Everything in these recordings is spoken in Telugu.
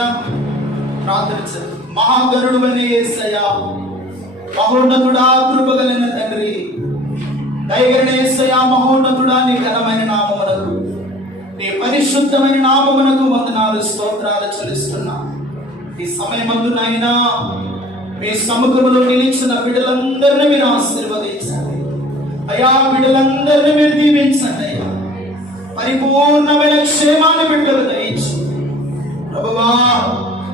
చేద్దాం, ప్రార్థించండి. మహాగరుడు అనే యేసయ్యా, మహోన్నతుడా, కృపగలిగిన తండ్రి, దయగలిగిన యేసయ్యా, మహోన్నతుడా, నీ ఘనమైన నామమునకు, నీ పరిశుద్ధమైన నామమునకు వందనాలు, స్తోత్రాలు చెల్లిస్తున్నా. ఈ సమయమందునైనా మీ సముఖంలో నిలిచిన బిడ్డలందరినీ మీరు ఆశీర్వదించండి అయ్యా. బిడ్డలందరినీ మీరు దీవించండి అయ్యా. పరిపూర్ణమైన క్షేమాన్ని బిడ్డలు దయచి ప్రభువా,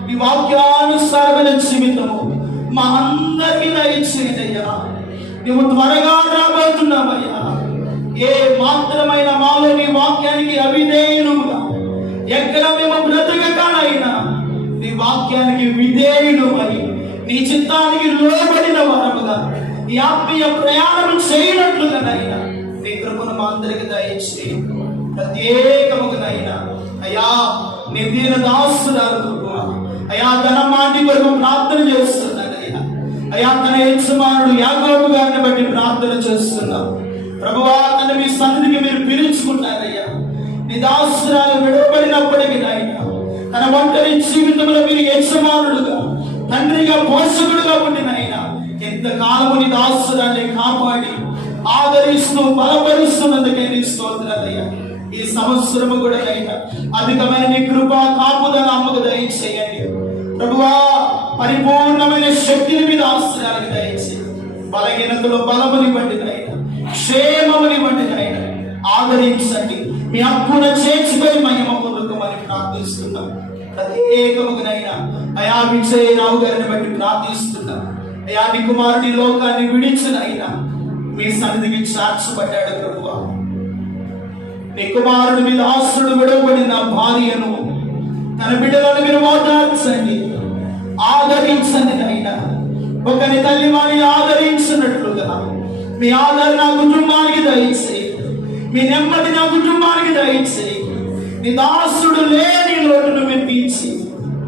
నీ వాక్యానుసారమైన జీవితము మా అందరికీ దయచేయండి అయ్యా. నువ్వు త్వరగా రాబోతున్నావయ్యా. ఏ మాత్రమైన మాలో నీ వాక్యానికి అవిధేయులుగా ఎక్కడ మేము బ్రతకగానైనా నీ వాక్యానికి విధేయులమై నీ చిత్తానికి లోబడిన వారముగా నీ ఆత్మీయ ప్రయాణం చేయనట్లుగానైనా నీ కృపను మా అందరికి దయచేయి. ప్రత్యేకముగానైనా అయ్యా, నీ దీన దాసురాలు అయ్యా, తన మాటి కొరకు ప్రార్థన చేస్తున్నానయ్యా. అయ్యా, తన యజమానుడు యాకోబు గారిని బట్టి ప్రార్థన చేస్తున్నాం ప్రభువా. తన మీ సన్నిధికి మీరు పిలుచుకున్నారయ్యా. నీ దాసురాలు విడవబడినప్పటికీ నాయన, తన ఒంటరి జీవితంలో మీరు యజమానుడుగా, తండ్రిగా, పోషకుడుగా ఉండిన ఆయన ఎంతకాలము నీ దాసురాన్ని కాపాడి ఆదరిస్తూ బలపరుస్తున్నందుకే నీ స్తోత్రాలయ్యా. ఈ సంవత్సరము కూడా అయినా అధికమైన నీ కృప కాపుదల అమ్మకు దయచేయండి ప్రభువా. పరిపూర్ణమైన శక్తిని మీద ఆశ్రయానికి దయచేయండి. బలహీనతలో బలమునివ్వండి నాయన, క్షేమమునివ్వండి నాయన. ఆదరించండి, మీ హక్కున చేర్చుకొని మహిమ పొందుకోమని ప్రార్థిస్తున్నాం. ప్రత్యేకముగానైనా అయా విజయరావు గారిని బట్టి ప్రార్థిస్తున్నాం అయా. నీ కుమారుడి లోకాన్ని విడిచిన అయినా మీ సన్నిధికి చేర్చబడ్డాడు ప్రభువా. నీ కుమారుడి మీద ఆశ్రుడు విడవబడిన భార్యను, తన బిడ్డలను మీరు ఓదార్చండి, ఆదరించండి అయినా. ఒకరి తల్లి వారిని ఆదరించినట్లుగా మీ ఆదరణ కుటుంబానికి దయచేయి. మీ నెమ్మది నా కుటుంబానికి దయచేయి. నీ దాసుడు లేని లోటును మీరు తీర్చి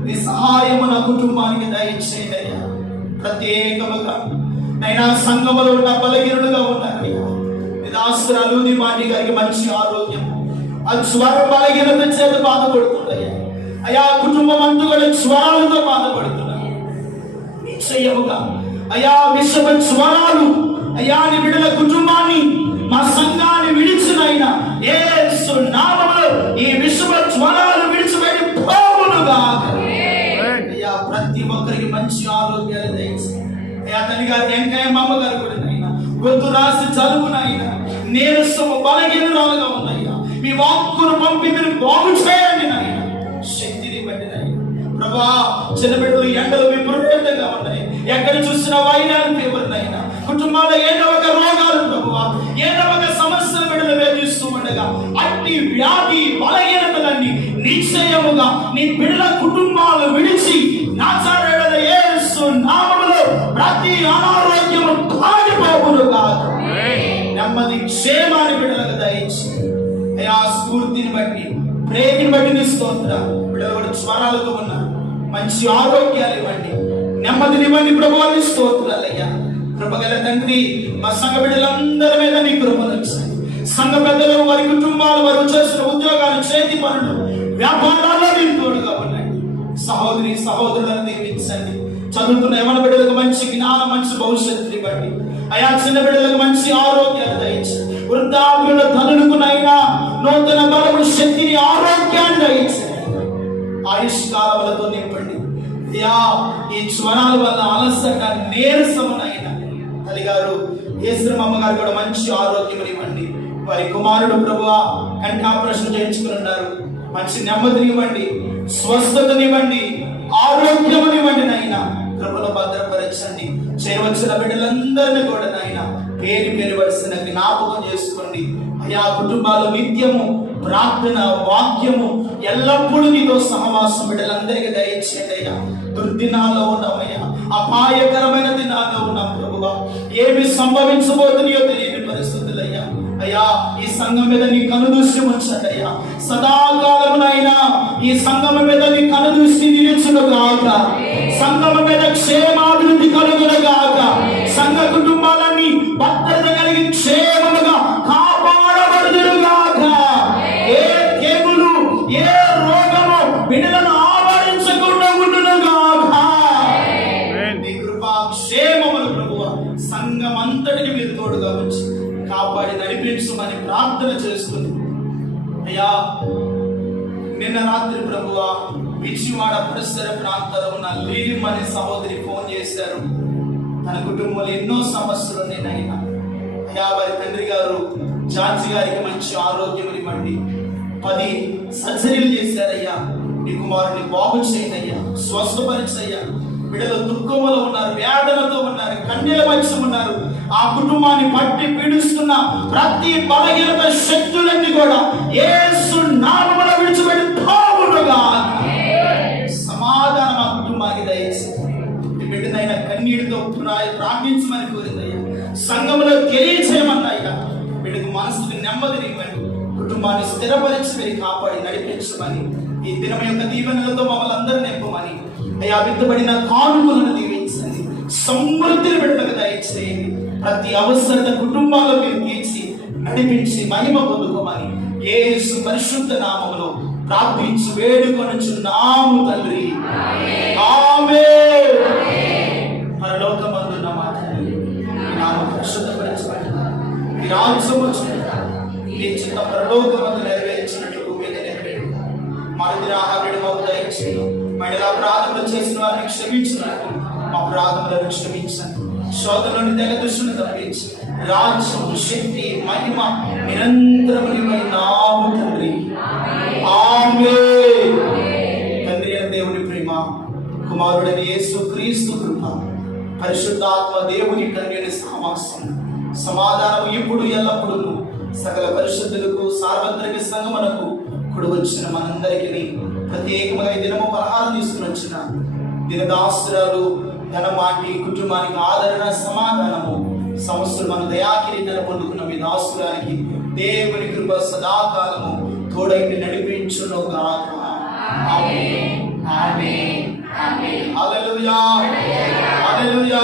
నీ సహాయము నా కుటుంబానికి దయచేయండి అయ్యా. ప్రత్యేకముగా నైనా సంఘములో ఉన్న బలహీనులుగా ఉన్నారయ్యా. నీ దాసురాలు నీ మాటి గారికి మంచి ఆరోగ్యం, అది స్వర బలహీనత చేత బాధపడుతుందయ్యా. అయా, కుటుంబం అంతా కూడా స్వరాలతో బాధపడుతున్నారు. నిశ్చయముగా అయా, విషమ స్వరాలు అయా నీ బిడ్డల కుటుంబాన్ని, మా సంఘాన్ని విడిచినైనా యేసు నామములో ఈ విషమ జ్వరాలు విడిచిపెట్టి పోవునుగా అయ్యా. ప్రతి ఒక్కరికి మంచి ఆరోగ్యాలు దయచేయండి అయ్యా. తల్లి గారు వెంకయ్య అమ్మ గారు కూడా నైనా గొంతు రాసి చదువునైనా నీరసము బలహీనురాలుగా ఉన్నాయినా మీ వాక్కును పంపి మీరు బాగు చేయండి నాయన. శక్తిని బట్టి నాయన ప్రభా, చిన్న బిడ్డలు ఎండలు విపరీతంగా ఉన్నాయి. ఎక్కడ చూసిన వైరాలు తీవ్రనైనా కుటుంబాల్లో ఏదో ఒక రోగాలు ప్రభువా, ఏదో ఒక సమస్యలు బిడ్డలు వేధిస్తూ ఉండగా అట్టి వ్యాధి బలహీనతలన్నీ నిశ్చయముగా నీ బిడ్డల కుటుంబాలు విడిచి నజరేయుడైన యేసు నామములో ప్రతి అనారోగ్యము కాలిపోవునుగా. నెమ్మది క్షేమాన్ని బిడ్డలకు దయచేయి అయ్యా. స్ఫూర్తిని బట్టి, ప్రేమని బట్టి నీ స్తోత్రాలు. బిడ్డలు కూడా స్వరాలతో ఉన్నారు, మంచి ఆరోగ్యాలు ఇవ్వండి, నెమ్మదినివ్వండి ప్రభువాని స్తోత్రాలయ్యా. కృపగల తండ్రి, మా సంఘ బిడ్డలందరి మీద నీ కృపను ఉంచండి. సంఘ పెద్దలు, వారి కుటుంబాలు, వారు చేసిన ఉద్యోగాలు, చేతి పనులు, వ్యాపారాల్లో మీరు తోడుగా ఉండండి. సహోదరి సహోదరులను దీవించండి. చదువుతున్న యవన బిడ్డలకు మంచి జ్ఞానం, మంచి భవిష్యత్తు ఇవ్వండి అయా. చిన్న బిడ్డలకు మంచి ఆరోగ్యాలు దయచేయండి. వృద్ధాప్యుల ధనులకునైనా నూతన బలము, శక్తిని, ఆరోగ్యాన్ని దయచేయండి. ఆయుష్కాలములతో నింపండి అయ్యా. ఈ జ్వరాల వల్ల అలసట, నీరసమునైనా తల్లి గారు యేసురమ్మ గారు కూడా మంచి ఆరోగ్యం ఇవ్వండి. వారి కుమారుడు ప్రభువా కంటి ఆపరేషన్ చేయించుకుని ఉన్నారు, మంచి నెమ్మదినివ్వండి, స్వస్థతనివ్వండి, ఆరోగ్యమునివ్వండి నాయన. కృపలో భద్రపరచండి. చేయవలసిన బిడ్డలందరినీ కూడా నాయన పేరు పేరు వలసిన జ్ఞాపకం చేసుకోండి అయ్యా. కుటుంబాలు నిత్యము ప్రార్థన, వాక్యము ఎల్లప్పుడూ నీతో సహవాసం బిడ్డలందరికీ దయచేయండి అయ్యా. దుర్దినాల్లో ఉన్నామయ్యా, అపాయకరమైన దినాల్లో ఉన్నాం ప్రభువా. ఏమి సంభవించబోతున్నాయో తెలియని పరిస్థితులయ్యా. అయ్యా, ఈ సంఘం మీద నీ కనుదృష్టి ఉంచండి అయ్యా. సదాకాలమునైనా ఈ సంఘం మీద నీ కనుదృష్టి నిలుచును గాక. సంఘం మీద క్షేమాభివృద్ధి కలుగును గాక. సంఘ కుటుంబాలన్నీ భద్రత కలిగి క్షేమముగా కాపాడబడుదురు గాక. ఏ తెగులు, ఏ రోగము బిడ్డలను ఆవరించకూడదు ప్రార్థన చేస్తుంది. అయ్యా, నిన్న రాత్రి ప్రభువా విజయవాడ పరిసర ప్రాంతాల్లో ఉన్న లీలిం అనే సహోదరి ఫోన్ చేశారు. తన కుటుంబంలో ఎన్నో సమస్యలు ఉన్నాయినా. అయ్యా, వారి తండ్రి గారు జాన్సీ గారికి మంచి ఆరోగ్యం ఇవ్వండి. 10 సర్జరీలు చేశారయ్యా. నీ కుమారుని బాగు చేయండి అయ్యా, స్వస్థపరిచయ్యా. బిడ్డలు దుఃఖంలో ఉన్నారు, వేదనతో ఉన్నారు, కన్నీల మధ్య ఉన్నారు. ఆ కుటుంబాన్ని పట్టి పీడిస్తున్న ప్రతి బలహీనత శక్తులన్నీ కూడా యేసు నామములో విడిచిపెట్టి పోవునుగా. సమాధానం ఆ కుటుంబానికి దయచేసి బిడ్డనైనా కన్నీటితో ప్రార్థించమని కోరిందయ్యా. సంఘంలో తెలియచేయమన్నాయ్యా. బిడ్డకు మనసుకి నెమ్మదినివ్వండి, కుటుంబాన్ని స్థిరపరిచి మీరు కాపాడి నడిపించమని, ఈ దినం యొక్క దీవెనలతో మమ్మల్ని అందరూ నింపమని, అయ్యా విత్తబడిన కానుకలను దీవించండి, సమృద్ధిని బిడ్డలకు దయచేయండి. ప్రతి అవసరత కుటుంబాల్లో మీరు తీర్చి నడిపించి మహిమ పొందుకోమని యేసు పరిశుద్ధ నామములో ప్రార్థించి వేడుకొనుచున్నాము తండ్రి. ఆమేన్. పరలోకమందున్న మా తండ్రి, మీ నామం పరిశుద్ధపరచబడును, మీ రాజ్యం వచ్చును, మీ చిత్తం పరలోకమందు నెరవేర్చినట్లు భూమి మీద నెరవేరును. మా ఆహార్యుడు మాకు దయచేయండి. మహిళా అపరాధములు చేసిన వారిని క్షమించినట్లు మా అపరాధములను క్షమించండి. శోధనలోని తెగ దృష్టిని తప్పించి రాజ్యం, శక్తి, మహిమ నిరంతరములై నాము తండ్రి. ఆమేన్. తండ్రి అయిన దేవుని ప్రేమ, కుమారుడైన యేసు క్రీస్తు కృప, పరిశుద్ధాత్మ దేవుని కన్యని సహవాసం, సమాధానం ఇప్పుడు ఎల్లప్పుడూ సకల పరిశుద్ధులకు సార్వత్రిక సంగమునకు కూడి వచ్చిన మనందరికీ ప్రత్యేకమైన దినము పలహారం తీసుకుని వచ్చిన దినదాసురాలు ధనమాటి కుటుంబానికి ఆదరణ, సమాధానము, సంవత్సరం మన దయాకిరీటాన్ని పొందుకున్న మీ దాసురానికి దేవుని కృప సదాకాలము తోడైండి నడిపించును గాక. ఆమేన్. ఆమేన్. హల్లెలూయా. హల్లెలూయా.